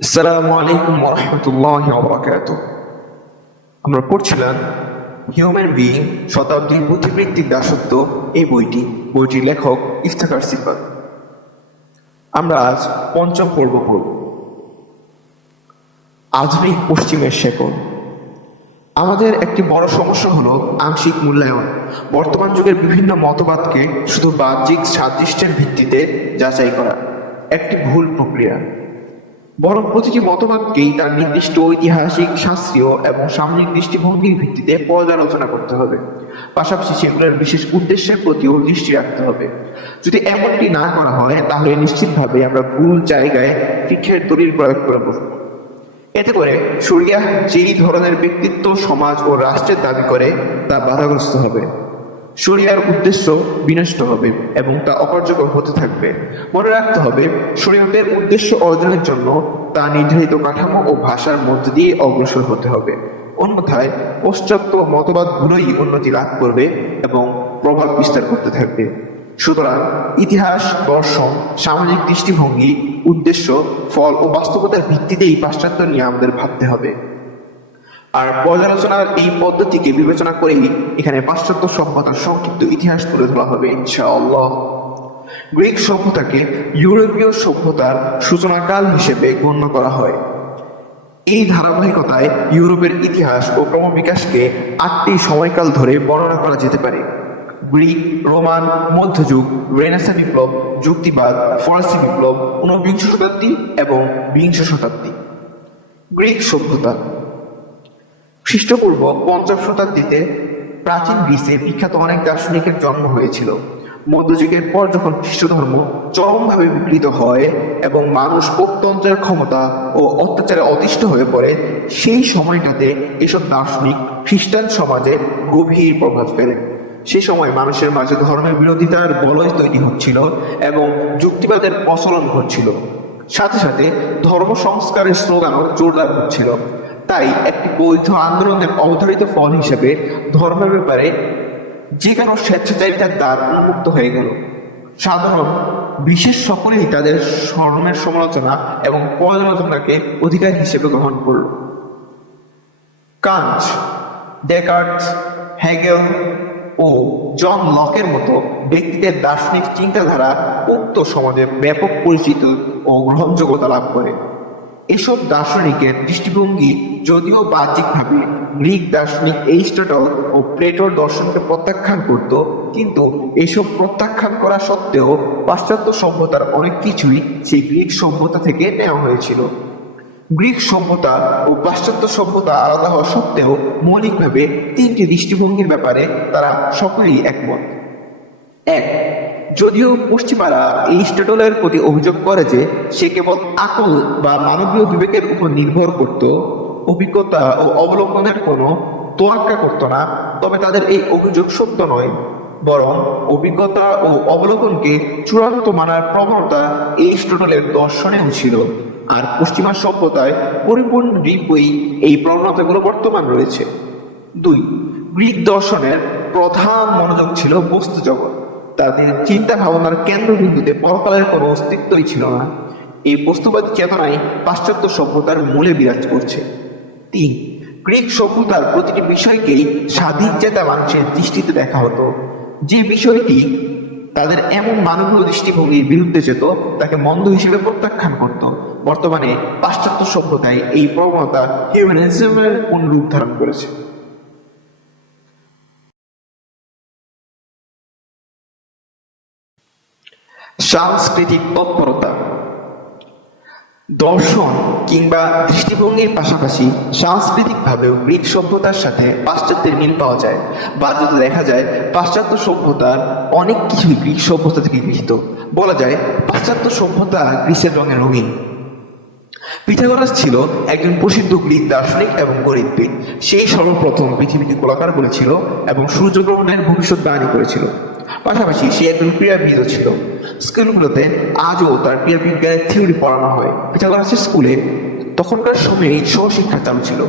আসসালামু আলাইকুম ওয়া রাহমাতুল্লাহি ওয়া বারাকাতুহু। আমরা পড়ছিলাম হিউম্যান বিইং শতাব্দীর বুদ্ধিবৃত্তিক দাসত্ব এই বইটির লেখক ইফতেখার সিফাত। আমরা আজ পঞ্চম পর্ব পড়ব। আধুনিক পশ্চিমের শেকড়। আমাদের একটি বড় সমস্যা হলো আংশিক মূল্যায়ন। বর্তমান যুগের বিভিন্ন মতবাদকে শুধু বাহ্যিক সাদৃশ্যের ভিত্তিতে যাচাই করা একটি ভুল প্রক্রিয়া। বরং প্রতিটি মতবাদকেই তার নির্দিষ্ট ঐতিহাসিক, শাস্ত্রীয় এবং সামাজিক দৃষ্টিভঙ্গির ভিত্তিতে পর্যালোচনা করতে হবে। পাশাপাশি সেগুলোর বিশেষ উদ্দেশ্যের প্রতিও দৃষ্টি রাখতে হবে। যদি এমনটি না করা হয় তাহলে নিশ্চিতভাবে আমরা ভুল জায়গায় ফিকহের দলিল প্রয়োগ করে বসব। এতে করে শরিয়াহ যেই ধরনের ব্যক্তিত্ব সমাজ ও রাষ্ট্রের দাবি করে তা বাধাগ্রস্ত হবে, শরিয়ার উদ্দেশ্য বিনষ্ট হবে এবং তা অকার্যকর হতে থাকবে। মনে রাখতে হবে, শরিয়তের উদ্দেশ্য অর্জনের জন্য তা নির্ধারিত কাঠামো ও ভাষার মধ্য দিয়ে অগ্রসর হতে হবে। অন্যথায় পশ্চাৎ মতবাদগুলোই উন্নতি লাভ করবে এবং প্রভাব বিস্তার করতে থাকবে। সুতরাং ইতিহাস, দর্শন, সামাজিক দৃষ্টিভঙ্গি, উদ্দেশ্য, ফল ও বাস্তবতার ভিত্তিতেই পাশ্চাত্য নিয়ে আমাদের ভাবতে হবে। আর পর্যালোচনার এই পদ্ধতিকে বিবেচনা করেই এখানে পাশ্চাত্য সভ্যতার সংক্ষিপ্ত ইতিহাস তুলে ধরা হবে ইনশাআল্লাহ। গ্রিক সভ্যতাকে ইউরোপীয় সভ্যতার সূচনাকাল হিসেবে গণ্য করা হয়। এই ধারাবাহিকতায় ইউরোপের ইতিহাস ও ক্রমবিকাশকে 8টি সময়কাল ধরে বর্ণনা করা যেতে পারে: গ্রিক, রোমান, মধ্যযুগ, রেনেসাঁ বিপ্লব, যুক্তিবাদ, ফরাসি বিপ্লব, ঊনবিংশ শতাব্দী এবং বিংশ শতাব্দী। গ্রিক সভ্যতা খ্রিস্টপূর্ব 5ম শতাব্দীতে প্রাচীন গ্রিসে বিখ্যাত অনেক দার্শনিকের জন্ম হয়েছিল। মধ্যযুগের পর যখন খ্রিস্ট ধর্ম চরমভাবে বিকৃত হয় এবং মানুষ পোপতন্ত্রের ক্ষমতা ও অত্যাচারে অতিষ্ঠ হয়ে পড়ে, সেই সময়টাতে এসব দার্শনিক খ্রিস্টান সমাজে গভীর প্রভাব ফেলে। সে সময় মানুষের মাঝে ধর্মের বিরোধিতার বলয় তৈরি হচ্ছিল এবং যুক্তিবাদের প্রচলন ঘটছিল। সাথে সাথে ধর্ম সংস্কারের স্লোগানও জোরদার হচ্ছিল। তাই একটি বৈধ আন্দোলনের অবধারিত ফল হিসেবে ধর্মের ব্যাপারে যে কোনো স্বেচ্ছাচারিতার দ্বার উন্মুক্ত হয়ে গেল। সাধারণ বিশেষ সকলেই তাদের ধর্মের সমালোচনা এবং পর্যালোচনাকে অধিকার হিসেবে গ্রহণ করল। কান্ট, ডেকার্ট, হেগেল ও জন লকের মতো ব্যক্তিদের দার্শনিক চিন্তাধারা উক্ত সমাজে ব্যাপক পরিচিত ও গ্রহণযোগ্যতা লাভ করে। এসব দার্শনিকের দৃষ্টিভঙ্গি যদিও বাহ্যিকভাবে গ্রিক দার্শনিক এরিস্টটল ও প্লেটোর দর্শনকে প্রত্যাখ্যান করত, কিন্তু এসব প্রত্যাখ্যান করা সত্ত্বেও পাশ্চাত্য সভ্যতার অনেক কিছুই সেই গ্রিক সভ্যতা থেকে নেওয়া হয়েছিল। গ্রিক সভ্যতা ও পাশ্চাত্য সভ্যতা আলাদা হওয়া সত্ত্বেও মৌলিকভাবে 3টি দৃষ্টিভঙ্গির ব্যাপারে তারা সকলেই একমত। 1. যদিও পশ্চিমারা এরিস্টটলের প্রতি অভিযোগ করে যে সে কেবল আকল বা মানবীয় বিবেকের উপর নির্ভর করত, অভিজ্ঞতা ও অবলম্বনের কোনো তোয়াক্কা করত না, তবে তাদের এই অভিযোগ সত্য নয়। বরং অভিজ্ঞতা ও অবলোকনকে চূড়ান্ত মানার প্রবণতা এরিস্টটলের দর্শনেও ছিল। আর পশ্চিমা সভ্যতায় পরিপূর্ণরূপেই এই প্রবণতাগুলো বর্তমান রয়েছে। 2. গ্রিক দর্শনের প্রধান মনোযোগ ছিল বস্তু জগৎ। তাদের চিন্তা ভাবনার কেন্দ্রবিন্দুতে পরকালের কোনো অস্তিত্বই ছিল না। এই বস্তুবাদী চেতনাই পাশ্চাত্য সভ্যতার মূলে বিরাজ করছে। 3. গ্রিক সভ্যতার প্রতিটি বিষয়কেই স্বাধীন চেতা মানুষের দৃষ্টিতে দেখা হতো। যে বিষয়টি তাদের এমন মানবীয় দৃষ্টিভঙ্গির বিরুদ্ধে যেত তাকে মন্দ হিসেবে প্রত্যাখ্যান করত। বর্তমানে পাশ্চাত্য সভ্যতায় এই প্রবণতা হিউম্যানিজমের অনুরূপ ধারণ করেছে। সাংস্কৃতিক তৎপরতা। দর্শন কিংবা দৃষ্টিভঙ্গির পাশাপাশি সাংস্কৃতিকভাবেও গ্রিক সভ্যতার সাথে পাশ্চাত্যের মিল পাওয়া যায়। বাস্তবে দেখা যায় পাশ্চাত্য সভ্যতার অনেক কিছুই গ্রিক সভ্যতা থেকে গৃহীত। বলা যায় পাশ্চাত্য সভ্যতা গ্রিসের রঙে রঙিন। পিথাগোরাস ছিল একজন প্রসিদ্ধ গ্রিক দার্শনিক এবং গণিতবিদ। সেই সর্বপ্রথম পৃথিবীকে গোলাকার বলেছিল এবং সূর্যগ্রহণের ভবিষ্যৎবাণী করেছিল। পাশাপাশি সে একজন ক্রীড়াবিদও ছিল। স্কুলগুলোতে আজও তার ক্রীড়াবিজ্ঞানের থিওরি পড়ানো হয়। পিথাগোরাসের স্কুলে তখনকার সময়ে সহশিক্ষা চালু ছিল।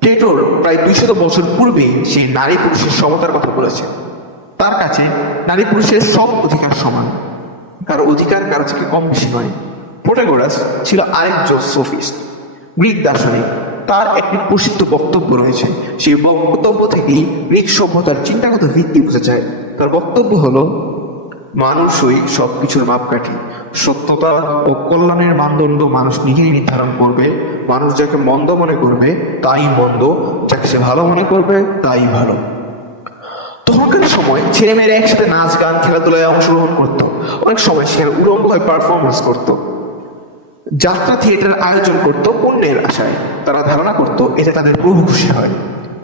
প্লেটোর প্রায় 200 বছর পূর্বেই সে নারী পুরুষের সমতার কথা বলেছে। তার কাছে নারী পুরুষের সব অধিকার সমান, কারো অধিকার কারো থেকে কম বেশি নয়। প্রোটাগোরাস ছিল আরেকজন সোফিস্ট, গ্রিক দার্শনিক। তার একটি প্রসিদ্ধ বক্তব্য রয়েছে। সেই বক্তব্য থেকেই গ্রিক সভ্যতার চিন্তাগত ভিত্তি বোঝা যায়। তার বক্তব্য হলো, মানুষই সবকিছুর মাপকাঠি। সত্যতা ও কল্যাণের মানদণ্ড মানুষ নিজেই নির্ধারণ করবে। মানুষ যাকে মন্দ মনে করবে তাই মন্দ, যাকে সে ভালো মনে করবে তাই ভালো। তখনকার সময় ছেলেমেয়েরা একসাথে নাচ গান খেলাধুলায় অংশগ্রহণ করতো। অনেক সময় সেখানে উলঙ্গ হয়ে পারফরমেন্স করতো। যাত্রা থিয়েটার আয়োজন করত পুণ্যের আশায়। তারা ধারণা করত এতে তাদের প্রভু খুশি হয়।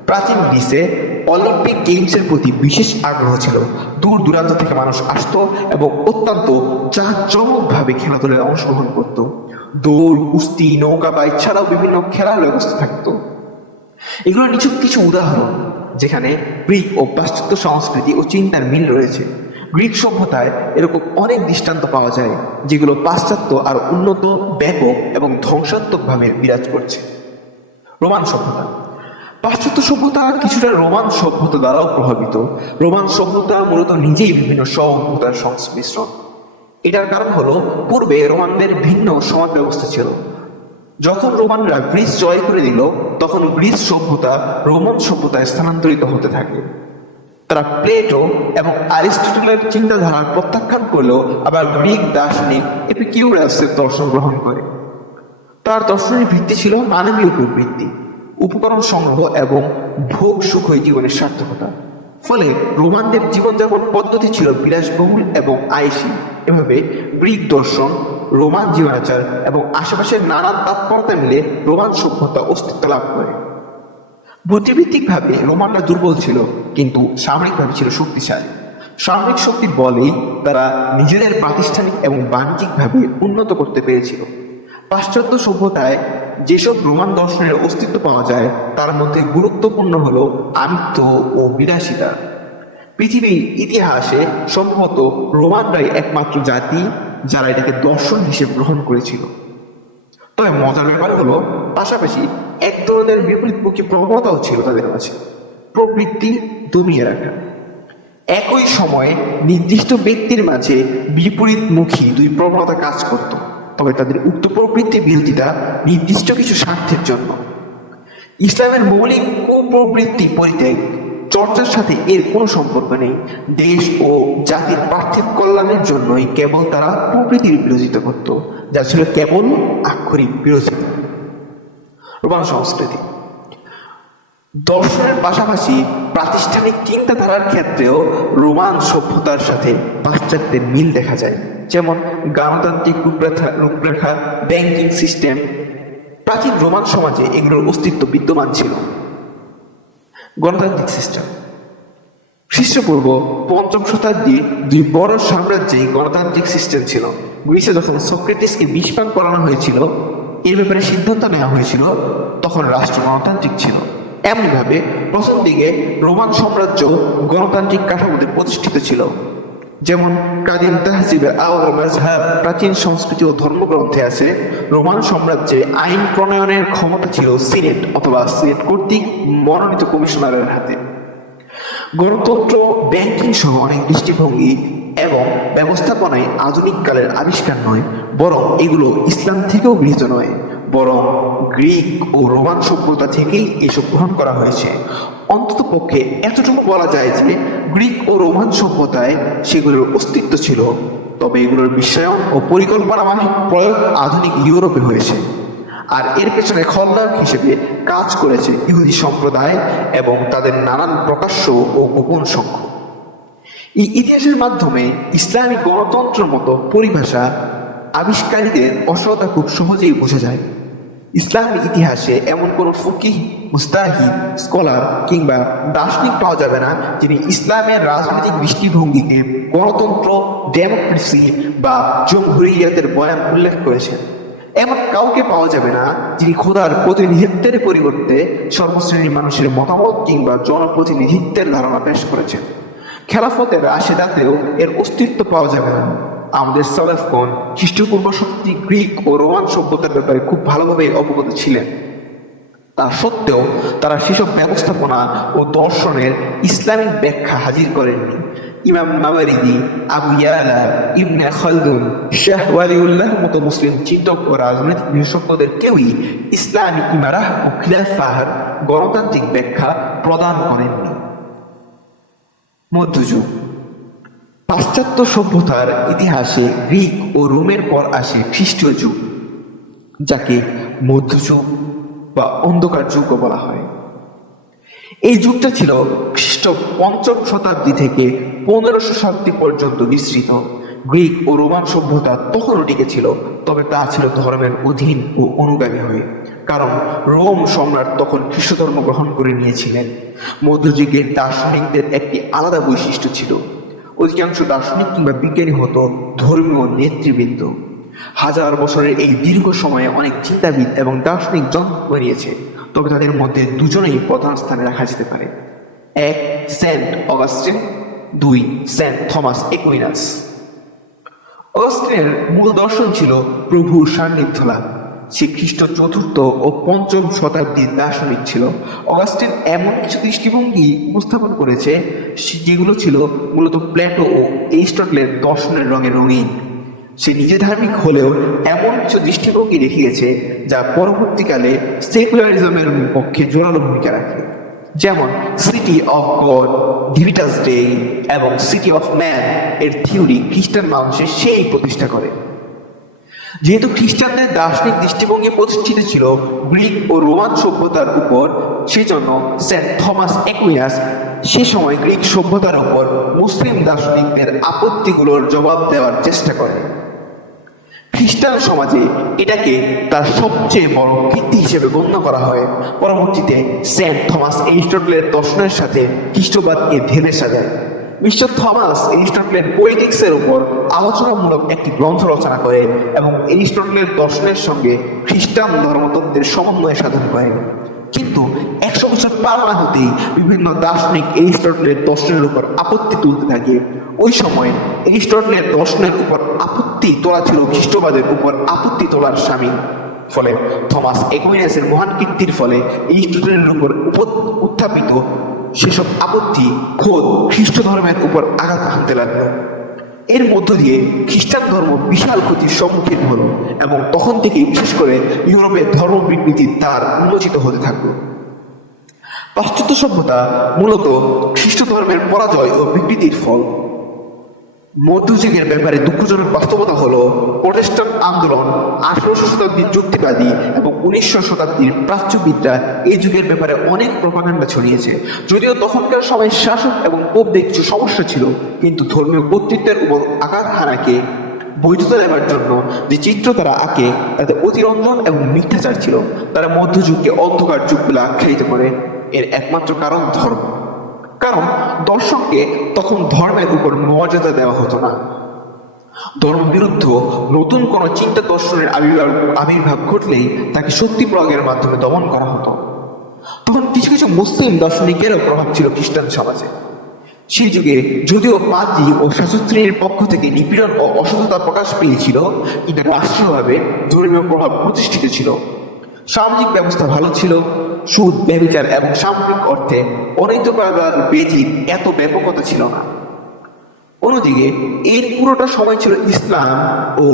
প্রাচীন গ্রিসে অলিম্পিক গেমসের প্রতি বিশেষ আগ্রহ ছিল। দূর দূরান্ত থেকে মানুষ আসতো এবং অত্যন্ত জাঁকজমকভাবে খেলাধুলায় অংশগ্রহণ করত। দৌড়, কুস্তি, নৌকাবাই ছাড়াও বিভিন্ন খেলার ব্যবস্থা থাকতো। এগুলো নিছক কিছু উদাহরণ যেখানে গ্রিক ও পাশ্চাত্য সংস্কৃতি ও চিন্তার মিল রয়েছে। গ্রিক সভ্যতায় এরকম অনেক দৃষ্টান্ত পাওয়া যায় যেগুলো পাশ্চাত্য আর উন্নত, ব্যাপক এবং ধ্বংসাত্মকভাবে বিরাজ করছে। রোমান সভ্যতা। পাশ্চাত্য সভ্যতা কিছুটা রোমান সভ্যতা দ্বারাও প্রভাবিত। রোমান সভ্যতা মূলত নিজেই বিভিন্ন সভ্যতার সংমিশ্রণ। এটার কারণ হলো, পূর্বে রোমানদের ভিন্ন সমাজ ব্যবস্থা ছিল। যখন রোমানরা গ্রিস জয় করে দিল, তখন গ্রিস সভ্যতা রোমান সভ্যতায় স্থানান্তরিত হতে থাকে। তারা প্লেটো এবং অ্যারিস্টটলের চিন্তাধারার প্রত্যাখ্যান করলেও আবার গ্রিক দার্শনিক এপিকিউরাসের দর্শন গ্রহণ করে। তার দর্শনের ভিত্তি ছিল মানবীয় প্রবৃত্তি, উপকরণ সংগ্রহ এবং ভোগ সুখই জীবনের সার্থকতা। ফলে রোমানদের জীবনযাপন পদ্ধতি ছিল বিলাসবহুল এবং আয়েসী। এভাবে গ্রিক দর্শন, রোমান জীবনাচার এবং আশেপাশের নানান তাৎপর্যতা মিলে রোমান সভ্যতা অস্তিত্ব লাভ করে। বুদ্ধিভিত্তিকভাবে রোমানরা দুর্বল ছিল, কিন্তু সামরিকভাবে ছিল শক্তিশালী। সামরিক শক্তির বলেই তারা নিজেদের প্রাতিষ্ঠানিক এবং বাণিজ্যিকভাবে উন্নত করতে পেরেছিল। পাশ্চাত্য সভ্যতায় যেসব রোমান দর্শনের অস্তিত্ব পাওয়া যায় তার মধ্যে গুরুত্বপূর্ণ হল আমিত্ব ও বিলাসিতা। পৃথিবীর ইতিহাসে সম্ভবত রোমানরাই একমাত্র জাতি যারা এটাকে দর্শন হিসেবে গ্রহণ করেছিল। তবে মজার ব্যাপার হলো, পাশাপাশি এক ধরনের বিপরীতমুখী প্রবণতাও ছিল তাদের কাছে, প্রবৃত্তি দমিয়ে রাখা। একই সময়ে নির্দিষ্ট ব্যক্তির মাঝে বিপরীতমুখী দুই প্রবণতা কাজ করত, তবে তাদের উক্ত প্রবৃত্তি বিরোধিতা নির্দিষ্ট কিছু স্বার্থের জন্য। ইসলামের মৌলিক কুপ্রবৃত্তি পরিত্যাগ চর্চার সাথে এর কোনো সম্পর্ক নেই। দেশ ও জাতির পার্থিব কল্যাণের জন্যই কেবল তারা প্রবৃত্তির বিরোধিতা করত, যা ছিল কেবল আক্ষরিক বিরোধিতা। রোমান সংস্কৃতি। দর্শনের পাশাপাশি প্রাতিষ্ঠানিক চিন্তাধারার ক্ষেত্রেও রোমান সভ্যতার সাথে পাশ্চাত্যের মিল দেখা যায়। যেমন গণতান্ত্রিক রূপরেখা, ব্যাংকিং সিস্টেম। প্রাচীন রোমান সমাজে এগুলোর অস্তিত্ব বিদ্যমান ছিল। গণতান্ত্রিক সিস্টেম। খ্রিস্টপূর্ব ৫ম শতাব্দী দুই বড় সাম্রাজ্যেই গণতান্ত্রিক সিস্টেম ছিল। গ্রিসে যখন সক্রেটিসকে বিষপান করানো হয়েছিল, এর ব্যাপারে সিদ্ধান্ত নেওয়া হয়েছিল, তখন রাষ্ট্র গণতান্ত্রিক ছিল। এমনিভাবে প্রথম দিকে রোমান সাম্রাজ্য গণতান্ত্রিক কাঠামোতে প্রতিষ্ঠিত ছিল। যেমন কাদিম তাহজিবে আওয়াল মাযহাব প্রাচীন সংস্কৃতি ও ধর্মগ্রন্থে আছে, রোমান সাম্রাজ্যে আইন প্রণয়নের ক্ষমতা ছিল সিনেট অথবা সিনেট কর্তৃক মনোনীত কমিশনারের হাতে। গণতন্ত্র, ব্যাংকিং সহ অনেক দৃষ্টিভঙ্গি এবং ব্যবস্থাপনায় আধুনিক কালের আবিষ্কার নয়, বরং এগুলো ইসলাম থেকেও গৃহীত নয়, বরং গ্রিক ও রোমান সভ্যতা থেকেই এসব গ্রহণ করা হয়েছে। অন্ততপক্ষে এতটুকু বলা যায় যে গ্রিক ও রোমান সভ্যতায় সেগুলোর অস্তিত্ব ছিল, তবে এগুলোর বিশ্বায়ন ও পরিকল্পনা মাফিক প্রয়োগ আধুনিক ইউরোপে হয়েছে। আর এর পেছনে খলনায়ক হিসেবে কাজ করেছে ইহুদি সম্প্রদায় এবং তাদের নানান প্রকাশ্য ও গোপন সংঘ। এই ইতিহাসের মাধ্যমে ইসলামিক গণতন্ত্রের মতো পরিভাষা আবিষ্কারীদের অসহতা খুব সহজেই বোঝা যায়। ইসলামের ইতিহাসে এমন কোন ফকিহ, মুস্তাহিদ, স্কলার কিংবা দার্শনিক পাওয়া যাবে না যিনি ইসলামের রাজনৈতিক দৃষ্টিভঙ্গিকে গণতন্ত্র, ডেমোক্রেসি বা জমহুরিয়াতের বয়ান উল্লেখ করেছেন। এমন কাউকে পাওয়া যাবে না যিনি খোদার প্রতিনিধিত্বের পরিবর্তে সর্বশ্রেণীর মানুষের মতামত কিংবা জনপ্রতিনিধিত্বের ধারণা পেশ করেছেন। খেলাফতের রাশেদাতেও এর অস্তিত্ব পাওয়া যাবে না। আমাদের সালাফগণ খ্রিস্টপূর্ব শক্তি গ্রিক ও রোমান সভ্যতার ব্যাপারে খুব ভালোভাবে অবগত ছিলেন। তা সত্ত্বেও তারা সেসব ব্যবস্থাপনা ও দর্শনের ইসলামিক ব্যাখ্যা হাজির করেননি। ইমাম মাওয়ারিদি, আবু ইয়ালা, ইবনে খালদুন, শাহ ওয়ালিউল্লাহর মতো মুসলিম চিন্তক ও রাজনৈতিক বিশেষজ্ঞদের কেউই ইসলামী ইমারাহ ও খিলাফাহর গণতান্ত্রিক ব্যাখ্যা প্রদান করেননি। মধ্যযুগ। পাশ্চাত্য সভ্যতার ইতিহাসে গ্রিক ও রোমের পর আসে খ্রিস্টীয় যুগ, যাকে মধ্যযুগ বা অন্ধকার যুগও বলা হয়। এই যুগটা ছিল খ্রিস্ট ৫ম শতাব্দী থেকে ১৫০০ শতাব্দী পর্যন্ত বিস্তৃত। গ্রিক ও রোমান সভ্যতা তখনও টিকে ছিল, তবে তা ছিল ধর্মের অধীন ও অনুগামী হয়ে, কারণ রোম সম্রাট তখন খ্রিস্ট ধর্ম গ্রহণ করে নিয়েছিলেন। মধ্যযুগের দার্শনিকদের একটি আলাদা বৈশিষ্ট্য ছিল, অধিকাংশ দার্শনিক কিংবা বিজ্ঞানী হতো ধর্মীয় নেতৃবৃন্দ। হাজার বছরের এই দীর্ঘ সময়ে অনেক চিন্তাবিদ এবং দার্শনিক জন্ম নিয়েছে, তবে তাদের মধ্যে দুজনেই প্রধান স্থানে রাখা যেতে পারে। এক, সেন্ট অগাস্টিন। দুই, সেন্ট থমাস একুইনাস। অগাস্টিনের মূল দর্শন ছিল প্রভুর সান্নিধ্য লাভ। সে খ্রিস্ট ৪র্থ ও ৫ম শতাব্দীর দার্শনিক ছিল। অগাস্টিন এমন কিছু দৃষ্টিভঙ্গি উপস্থাপন করেছে যেগুলো ছিল মূলত প্লেটো ও এরিস্টটলের দর্শনের রঙে রঙিন। সে নিজে ধার্মিক হলেও এমন কিছু দৃষ্টিভঙ্গি রেখে গেছে যা পরবর্তীকালে সেকুলারিজমের পক্ষে জোরালো ভূমিকা রাখে, যেমন সিটি অফ গড, ডিভিটাস ডে এবং সিটি অফ ম্যান এর থিওরি খ্রিস্টান মানুষের সেই প্রতিষ্ঠা করে। যেহেতু খ্রিস্টানদের দার্শনিক দৃষ্টিভঙ্গি প্রতিষ্ঠিত ছিল গ্রিক ও রোমান সভ্যতার উপর, সেজন্য সেন্ট থমাস একুইনাস সে সময় গ্রিক সভ্যতার উপর মুসলিম দার্শনিকদের আপত্তিগুলোর জবাব দেওয়ার চেষ্টা করে। খ্রিস্টান সমাজে এটাকে তার সবচেয়ে বড় কীর্তি হিসেবে গণ্য করা হয়। পরবর্তীতে সেন্ট থমাস এরিস্টটলের দর্শনের সাথে খ্রিস্টবাদকে ঢেলে সাজায়। মিস্টার থমাস এরিস্টটলের পোয়েটিক্সের উপর আলোচনামূলক একটি গ্রন্থ রচনা করে এবং এরিস্টটলের দর্শনের সঙ্গে খ্রিস্টান ধর্মতত্ত্বের সমন্বয় সাধন করেন। কিন্তু ১০০ বছর পার না হতেই বিভিন্ন দার্শনিক এরিস্টটলের দর্শনের উপর আপত্তি তুলতে থাকে। ওই সময় এরিস্টটলের দর্শনের উপর আপত্তি তোলা ছিল খ্রিস্টবাদের উপর আপত্তি তোলার সামিল। ফলে থমাস একুইনাসের মহান কীর্তির ফলে এরিস্টটলের উপর উত্থাপিত সেসব আপত্তি খোদ খ্রিস্ট ধর্মের উপর আঘাত হানতে লাগল। এর মধ্য দিয়ে খ্রিস্টান ধর্ম বিশাল ক্ষতির সম্মুখীন হলো এবং তখন থেকে বিশেষ করে ইউরোপের ধর্ম বিকৃতির দ্বার উন্মোচিত হতে থাকলো। পাশ্চাত্য সভ্যতা মূলত খ্রিস্ট ধর্মের পরাজয় ও বিকৃতির ফল। মধ্যযুগের ব্যাপারে দুঃখজনক বাস্তবতা হলো প্রটেস্ট্যান্ট আন্দোলন, ১৮০০ শতাব্দীর যুক্তিবাদী এবং ১৯০০ শতাব্দীর প্রাচ্যবিদ্যা এই যুগের ব্যাপারে অনেক প্রপাগান্ডা ছড়িয়েছে। যদিও তখনকার সময় শাসক এবং পোপদের কিছু সমস্যা ছিল, কিন্তু ধর্মীয় কর্তৃত্বের উপর আঘাত হানাকে বৈধতা দেওয়ার জন্য যে চিত্র তারা আঁকে তাতে অতিরঞ্জন এবং মিথ্যাচার ছিল। তারা মধ্যযুগকে অন্ধকার যুগ বলে আখ্যায়িত করে। এর একমাত্র কারণ ধর্ম, কারণ দর্শককে তখন ধর্মের উপর মর্যাদা দেওয়া হতো না। ধর্মবিরুদ্ধ নতুন কোনো চিন্তা দর্শনের আবির্ভাব ঘটলেই তাকে শক্তি প্রয়োগের মাধ্যমে দমন করা হতো। তখন কিছু কিছু মুসলিম দার্শনিকেরও প্রভাব ছিল খ্রিস্টান সমাজে। সেই যুগে যদিও পাদ্রী ও শাস্ত্রীর পক্ষ থেকে নিপীড়ন ও অসততা প্রকাশ পেয়েছিল, কিন্তু রাষ্ট্রীয়ভাবে ধর্মীয় প্রভাব প্রতিষ্ঠিত ছিল। সামাজিক ব্যবস্থা ভালো ছিল। সুদ, ব্যভিচার এবং সামগ্রিক অর্থে অনৈতিকতার বেজির এত ব্যাপকতা ছিল না। অন্যদিকে এর পুরোটা সময় ছিল ইসলাম ও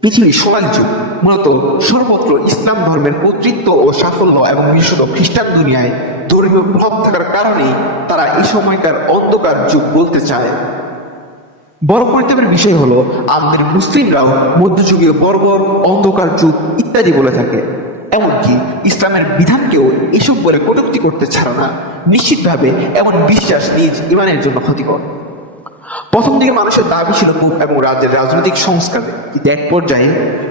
পৃথিবীর সোনালী যুগ। মূলত সর্বত্র ইসলাম ধর্মের কর্তৃত্ব ও সাফল্য এবং বিশেষত খ্রিস্টান দুনিয়ায় ধর্মীয় প্রভাব থাকার কারণে তারা এই সময়কার অন্ধকার যুগ বলতে চায়। বড় পরিতাপের বিষয় হলো আমাদের মুসলিমরাও মধ্যযুগীয় বর্বর, অন্ধকার যুগ ইত্যাদি বলে থাকে। এমনকি ইসলামের বিধানকেও এসব বলে কটূক্তি করতে ছাড়ো না। নিশ্চিতভাবে এমন বিশ্বাস নিজ ইমানের জন্য ক্ষতিকর। প্রথম দিকে মানুষের দাবি ছিল পোপ এবং রাজ্যের রাজনৈতিক সংস্কার, কিন্তু এক পর্যায়ে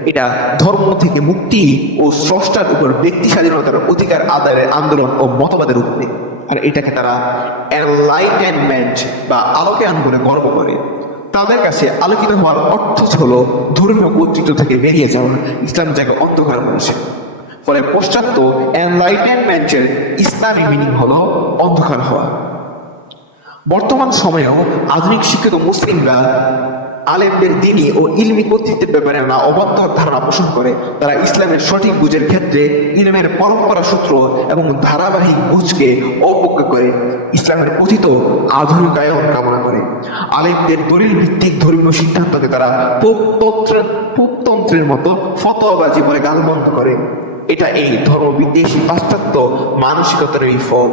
এটা ধর্ম থেকে মুক্তি ও স্রষ্টার উপর ব্যক্তি স্বাধীনতার অধিকার আদায়ের আন্দোলন ও মতবাদের উপরে। আর এটাকে তারা এনলাইটেনমেন্ট বা আলোকায়ন বলে গর্ব করে। তাদের কাছে আলোকিত হওয়ার অর্থ হলো ধর্মীয় কর্তৃত্ব থেকে বেরিয়ে যাওয়া, ইসলাম যাকে অন্ধকার বলেছে। ফলে পশ্চাত্য এনলাইটেনমেন্টের ইসলামী মিনিং হলো অন্ধকার হওয়া। বর্তমান সময়েও আধুনিক শিক্ষিত মুসলিমরা আলেমদের দ্বীনী ও ইলমি কর্তৃত্বের ব্যাপারে না অবাধ্য ধারণা পোষণ করে। তারা ইসলামের সঠিক বুঝের ক্ষেত্রে ইলমের পরম্পরা সূত্র এবং ধারাবাহিক বুঝকে অবজ্ঞা করে ইসলামের কথিত আধুনিকায়ন কামনা করে। আলেমদের দলিল ভিত্তিক ধর্মীয় সিদ্ধান্তকে তারা পোপতন্ত্রের মতো ফতোয়াবাজি বলে গালমন্দ করে। এটা এই ধর্মবিদ্বেষী পাশ্চাত্য মানসিকতারই ফল।